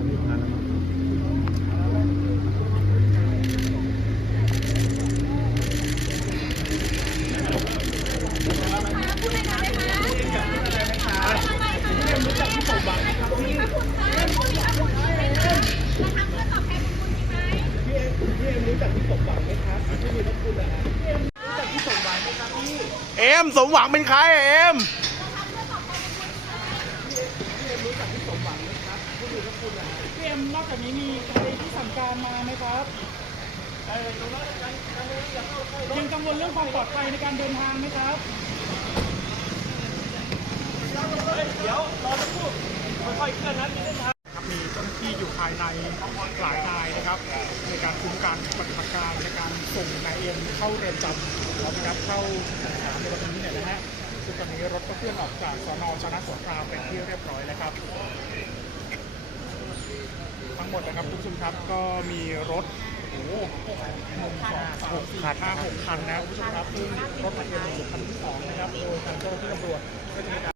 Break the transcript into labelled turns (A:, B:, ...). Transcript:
A: เอนนี้มาแล้วมั้ง
B: เอ็มส มหวังเป็นใครอะเอ็ม
C: พี่เอ็มนอกจากนี้มีใครที่สั่งการมาไหมครับยังกังวลเรื่องความปลอดภัยในการเดินทางไหมครับครับมีเจ้าหน้าที่อยู่ภายในหลายนายนะครับ ในการคุ้มกันปฏิบัติการในการส่งนายเอ็มเข้าเรือนจำแล้วนะครับเข้าสถานในวันนี้เนี่ยนะฮะซึ่งตอนนี้รถก็เคลื่อนออกจากสนชนะสงครามเป็นที่เรียบร้อยแล้วครับ ทั้ง หมดนะครับคุณผู้ชมครับก็มีรถโอ้โหหนึ่งสองสามสี่ห้าหกคันนะคุณผู้ชมครับซึ่งรถนายเอ็มเป็นคันที่สองนะครับโดยทางเจ้าหน้าที่ตำรวจก็จะมีการ